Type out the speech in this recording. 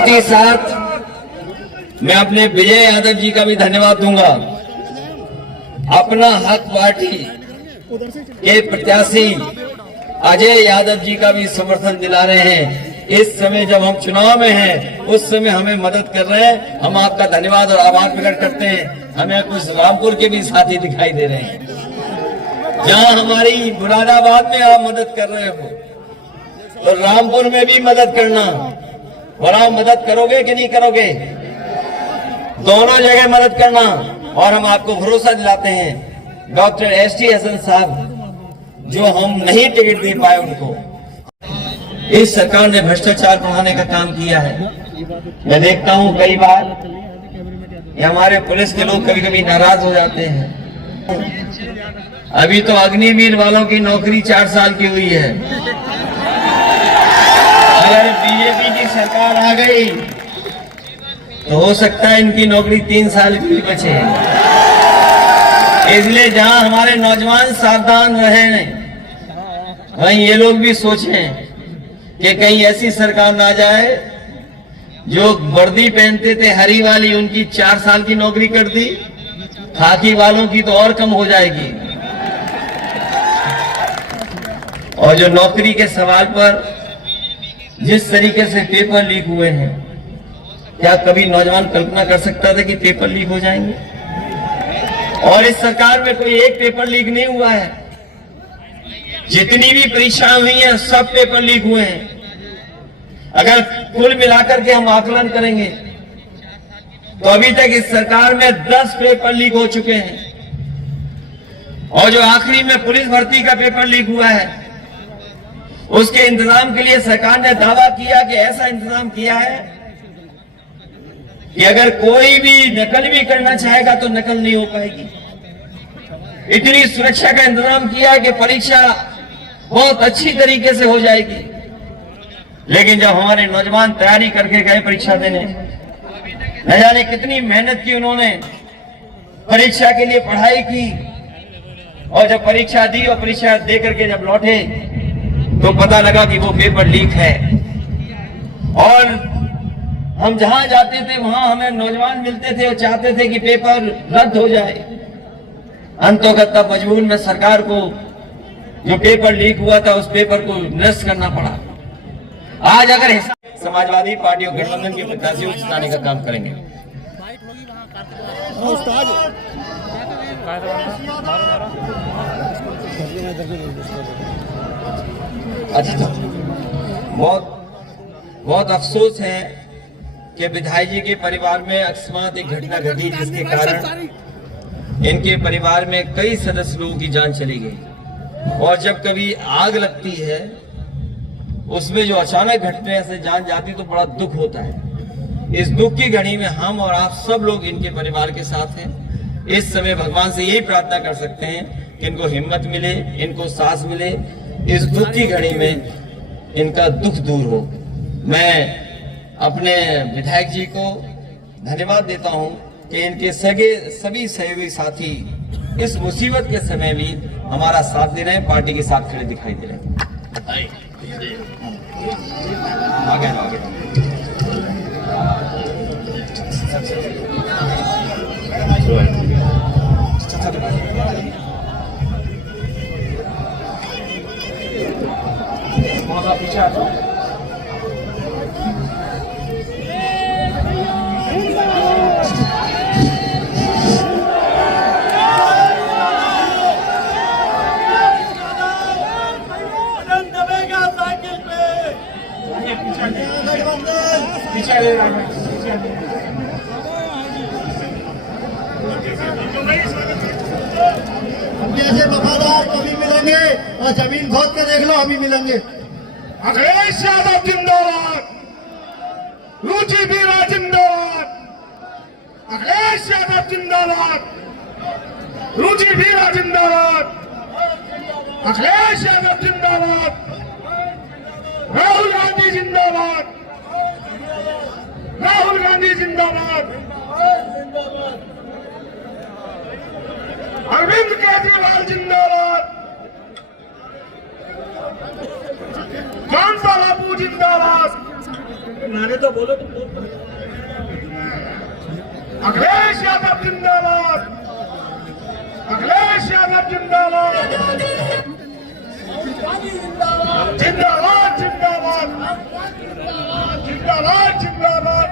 साथ ही साथ मैं अपने विजय यादव जी का भी धन्यवाद दूंगा। अपना हक पार्टी के प्रत्याशी अजय यादव जी का भी समर्थन दिला रहे हैं। इस समय जब हम चुनाव में हैं, उस समय हमें मदद कर रहे हैं। हम आपका धन्यवाद और आभार प्रकट करते हैं। हमें कुछ रामपुर के भी साथी दिखाई दे रहे हैं, जहां हमारी मुरादाबाद में आप मदद कर रहे हो, तो रामपुर में भी मदद करना। और आप मदद करोगे कि नहीं करोगे? दोनों जगह मदद करना। और हम आपको भरोसा दिलाते हैं, डॉक्टर एसटी हसन साहब जो हम नहीं टिकट दे पाए उनको, इस सरकार ने भ्रष्टाचार बढ़ाने का काम किया है। मैं देखता हूं कई बार ये हमारे पुलिस के लोग कभी कभी नाराज हो जाते हैं। अभी तो अग्निवीर वालों की नौकरी 4 साल की हुई है। अगर बीजेपी की सरकार आ गई तो हो सकता है इनकी नौकरी 3 साल की भी बचे। इसलिए जहां हमारे नौजवान सावधान रहे, वहीं ये लोग भी सोचें कि कहीं ऐसी सरकार ना जाए जो वर्दी पहनते थे हरी वाली, उनकी 4 साल की नौकरी कर दी, खाकी वालों की तो और कम हो जाएगी। और जो नौकरी के सवाल पर जिस तरीके से पेपर लीक हुए हैं, क्या कभी नौजवान कल्पना कर सकता था कि पेपर लीक हो जाएंगे? और इस सरकार में कोई एक पेपर लीक नहीं हुआ है। जितनी भी परीक्षाएं हुई हैं, सब पेपर लीक हुए हैं। अगर कुल मिलाकर के हम आकलन करेंगे तो अभी तक इस सरकार में 10 पेपर लीक हो चुके हैं। और जो आखिरी में पुलिस भर्ती का पेपर लीक हुआ है, उसके इंतजाम के लिए सरकार ने दावा किया कि ऐसा इंतजाम किया है कि अगर कोई भी नकल भी करना चाहेगा तो नकल नहीं हो पाएगी। इतनी सुरक्षा का इंतजाम किया कि परीक्षा बहुत अच्छी तरीके से हो जाएगी। लेकिन जब हमारे नौजवान तैयारी करके गए परीक्षा देने, न जाने कितनी मेहनत की उन्होंने, परीक्षा के लिए पढ़ाई की, और जब परीक्षा दी और परीक्षा दे करके जब लौटे तो पता लगा कि वो पेपर लीक है। और हम जहां जाते थे वहां हमें नौजवान मिलते थे और चाहते थे कि पेपर रद्द हो जाए। अंततः मजबूर में सरकार को जो पेपर लीक हुआ था उस पेपर को निरस्त करना पड़ा। आज अगर समाजवादी पार्टी और गठबंधन के प्रत्याशियों को जिताने का काम करेंगे। अच्छा, बहुत अफसोस है कि विधायक जी के परिवार में अकस्मात एक घटना घटी, जिसके कारण इनके परिवार में कई सदस्य लोगों की जान चली गई। और जब कभी आग लगती है, उसमें जो अचानक घटने से जान जाती तो बड़ा दुख होता है। इस दुख की घड़ी में हम और आप सब लोग इनके परिवार के साथ हैं। इस समय भगवान से यही प्रार्थना कर सकते हैं कि इनको हिम्मत मिले, इनको साहस मिले, इस दुख की घड़ी में इनका दुख दूर हो। मैं अपने विधायक जी को धन्यवाद देता हूं कि इनके सभी सहयोगी साथी इस मुसीबत के समय भी हमारा साथ दे रहे हैं, पार्टी के साथ खड़े दिखाई दे रहे हैं। आगे पीछे आ जाओ। जैसे वफादार कभी मिलेंगे और जमीन खोद के देख लो, अभी मिलेंगे। अखिलेश यादव जिंदाबाद, रुचि बीरा जिंदाबाद, अखिलेश यादव जिंदाबाद, रुचि बीरा जिंदाबाद, अखिलेश यादव जिंदाबाद, राहुल गांधी जिंदाबाद, राहुल गांधी जिंदाबाद, अरविंद केजरीवाल जिंदाबाद, कांता बापू जिंदाबाद, नारे तो बोलो तुम। अखिलेश यादव जिंदाबाद, अखिलेश यादव जिंदाबाद, जिंदाबाद जिंदाबाद जिंदाबाद जिंदाबाद।